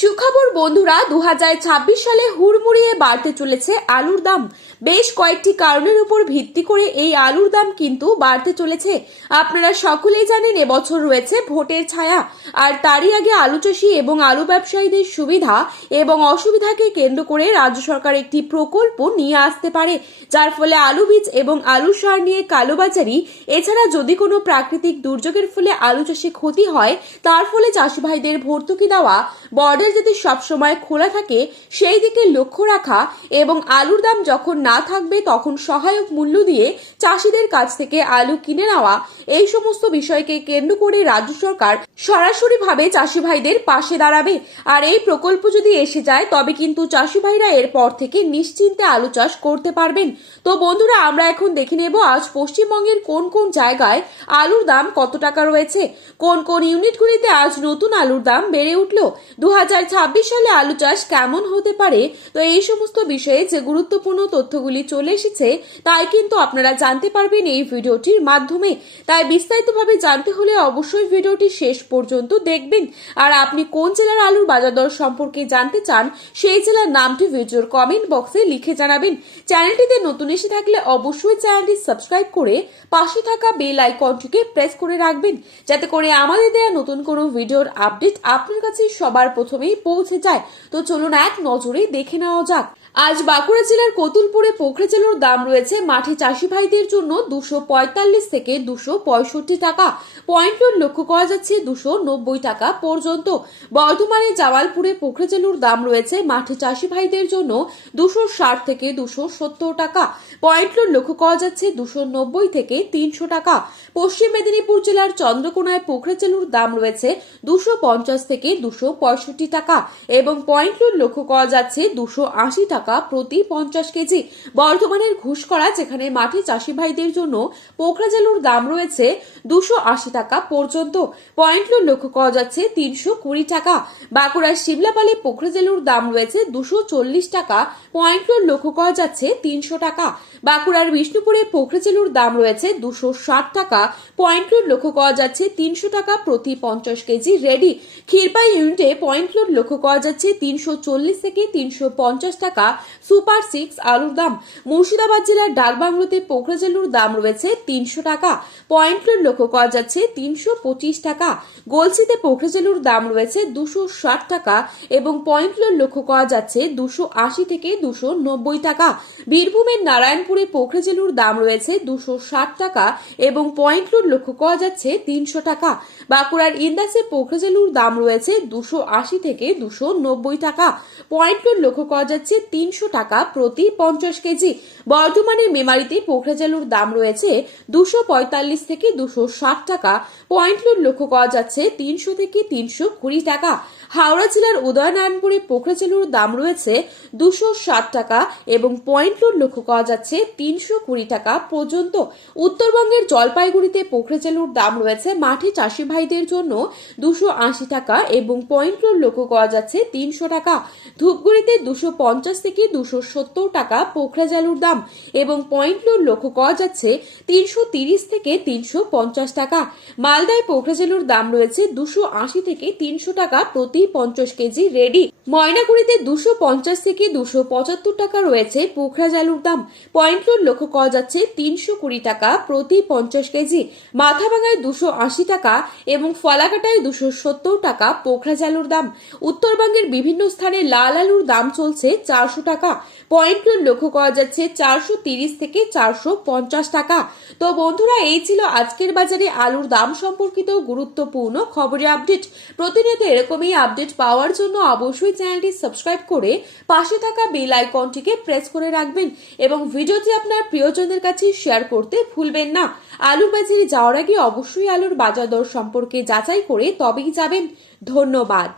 সুখবর বন্ধুরা, 2026 সালে হুড়মুড়িয়ে বাড়তে চলেছে আলুর দাম। বেশ কয়েকটি কারণের উপর ভিত্তি করে এই আলুর দাম কিন্তু বাড়তে চলেছে। আপনারা সকলেই জানেন এবছর রয়েছে ভোটের ছায়া, আর তারই আগে আলু চাষি এবং আলু ব্যবসায়ীদের সুবিধা এবং অসুবিধাকে কেন্দ্র করে রাজ্য সরকার একটি প্রকল্প নিয়ে আসতে পারে, যার ফলে আলু বীজ এবং আলু সার নিয়ে কালোবাজারি, এছাড়া যদি কোনো প্রাকৃতিক দুর্যোগের ফলে আলু চাষে ক্ষতি হয় তার ফলে চাষি ভাইদের ভর্তুকি দেওয়া, বর্ডার যাতে সবসময় খোলা থাকে সেই দিকে লক্ষ্য রাখা এবং আলুর দাম যখন না থাকবে তখন সহায়ক মূল্য দিয়ে চাষিদের কাছ থেকে আলু কিনে নেওয়া, এই সমস্ত বিষয়কে কেন্দ্র করে রাজ্য সরকার সরাসরি ভাবে চাষি ভাইদের পাশে দাঁড়াবে। আর এই প্রকল্প যদি এসে যায় তবে কিন্তু চাষি ভাইরা এরপর থেকে নিশ্চিন্তে আলু চাষ করতে পারবেন। তো বন্ধুরা, আমরা এখন দেখে নেব আজ পশ্চিমবঙ্গের কোন কোন জায়গায় আলুর দাম কত টাকা রয়েছে, কোন কোন ইউনিটগুলিতে আজ নতুন আলুর দাম বেড়ে উঠল, 2026 সালে আলু চাষ কেমন হতে পারে। তো এই সমস্ত বিষয়ে যে গুরুত্বপূর্ণ তথ্যগুলি চলে এসেছে তাই কিন্তু আপনারা জানতে পারবেন এই ভিডিওটির মাধ্যমে। তাই বিস্তারিতভাবে জানতে হলে অবশ্যই ভিডিওটি শেষ পর্যন্ত দেখবেন। আর আপনি কোন জেলার আলুর বাজার দর সম্পর্কে জানতে চান সেই জেলার নামটি ভিডিওর কমেন্ট বক্সে লিখে জানাবেন। চ্যানেলটিতে নতুন এসে থাকলে অবশ্যই চ্যানেলটি সাবস্ক্রাইব করে পাশে থাকা বেল আইকনটিকে প্রেস করে রাখবেন, যাতে করে আমাদের দেয়া নতুন কোনো ভিডিওর আপডেট আপনার কাছে সবার প্রথমেই পৌঁছে যায়। তো চলুন এক নজরে দেখে নেওয়া যাক। আজ বাঁকুড়া জেলার কতুলপুরে পোখরে চালুর দাম রয়েছে মাঠে চাষি ভাইদের জন্য 245 থেকে 265 টাকা, পয়েন্ট লোড লক্ষ্য করা যাচ্ছে 290 টাকা পর্যন্ত। বর্ধমানে জামালপুরে পোখরে চালুর দাম রয়েছে মাঠে চাষি ভাইদের জন্য 260 থেকে 270 টাকা, পয়েন্ট লোড লক্ষ্য করা যাচ্ছে 290 থেকে 300 টাকা। পশ্চিম মেদিনীপুর জেলার চন্দ্রকোনায় পোখরে চালুর দাম রয়েছে 250 থেকে 265 টাকা এবং পয়েন্ট লোড লক্ষ্য করা যাচ্ছে 280 টাকা প্রতি 50 কেজি। বর্ধমানের ঘুষকরা, যেখানে মাঠে চাষি ভাইদের জন্য পোখরা চালুর দাম রয়েছে 280 টাকা পর্যন্ত, পয়েন্ট লোড লক্ষ্য করা যাচ্ছে 320 টাকা। বাঁকুড়ার শিমলাপালে পোখরা চালুর দাম রয়েছে 240 টাকা, পয়েন্ট লোড লক্ষ্য করা যাচ্ছে 300 টাকা। বাঁকুড়ার বিষ্ণুপুরে পোখরা চালুর দাম রয়েছে 260 টাকা, পয়েন্ট লোড লক্ষ্য করা যাচ্ছে 300 টাকা প্রতি 50 কেজি রেডি। ক্ষীরপাই ইউনিটে পয়েন্ট লোড লক্ষ্য করা যাচ্ছে 340 থেকে 350 টাকা সুপার 6 আলুর দাম। মুর্শিদাবাদ জেলার ডাকবাংলোতে পোখরা চালুর দাম রয়েছে 300 টাকা, পয়েন্ট লোড লক্ষ্য করা যাচ্ছে 325 টাকা। গলসিতে পোখরা চালুর দাম রয়েছে 260 টাকা এবং পয়েন্ট লোড লক্ষ্য করা যাচ্ছে 280 থেকে 290 টাকা। বীরভূমের নারায়ণপুরে পোখরা চালুর দাম রয়েছে 260 টাকা এবং পয়েন্ট লোড লক্ষ্য করা যাচ্ছে 300 টাকা। বাঁকুড়ার ইন্দাসে পোখরা চালুর দাম রয়েছে 280 থেকে 290 টাকা, পয়েন্ট লোড লক্ষ্য করা যাচ্ছে 300 টাকা প্রতি 50 কেজি। বর্ধমানের মেমারিতে পোখরা চালুর দাম রয়েছে 245 থেকে 260 টাকা, পয়েন্ট লোড লক্ষ্য করা যাচ্ছে 300 থেকে 320 টাকা। হাওড়া জেলার উদয়নারায়ণপুরে পোখরা চালুর দাম রয়েছে 260 টাকা এবং পয়েন্ট লোড লক্ষ্য করা যাচ্ছে 320 টাকা পর্যন্ত। উত্তরবঙ্গের জলপাইগুড়িতে পোখরা চালুর দাম রয়েছে মাঠে চাষি ভাইদের জন্য 280 টাকা এবং পয়েন্ট লোড লক্ষ্য করা যাচ্ছে 300 টাকা। ধূপগুড়িতে 250 থেকে 270 টাকা পোখরা চালুর দাম এবং পয়েন্ট লোড লক্ষ্য করা যাচ্ছে 330 থেকে 350 টাকা। মালদায় পোখরা চালুর দাম রয়েছে 280 থেকে 300 টাকা প্রতি 50 কেজি রেডি। ময়নাগুড়িতে 250 থেকে 275 টাকা রয়েছে পোখরা চালুর দাম, পয়েন্ট লোড লক্ষ্য করা যাচ্ছে 320 টাকা প্রতি 50 কেজি। মাথাভাঙায় 280 টাকা এবং ফলাকাটায় 270 টাকা পোখরা চালুর দাম। উত্তরবঙ্গের বিভিন্ন স্থানে লাল আলুর দাম চলছে 400 টাকা, পয়েন্ট লোড লক্ষ্য করা যাচ্ছে 430 থেকে 450 টাকা। তো বন্ধুরা, এই ছিল আজকের বাজারে আলুর দাম সম্পর্কিত গুরুত্বপূর্ণ খবরের আপডেট। প্রতিনিয়ত এরকমই আপডেট পাওয়ার জন্য অবশ্যই চ্যানেলটি সাবস্ক্রাইব করে পাশে থাকা বেল আইকনটিকে প্রেস করে রাখবেন এবং ভিডিওটি আপনার প্রিয়জনদের কাছে শেয়ার করতে ভুলবেন না। আলুর বাজারে যাওয়ার আগে অবশ্যই আলুর বাজার দর সম্পর্কে যাচাই করে তবেই যাবেন। ধন্যবাদ।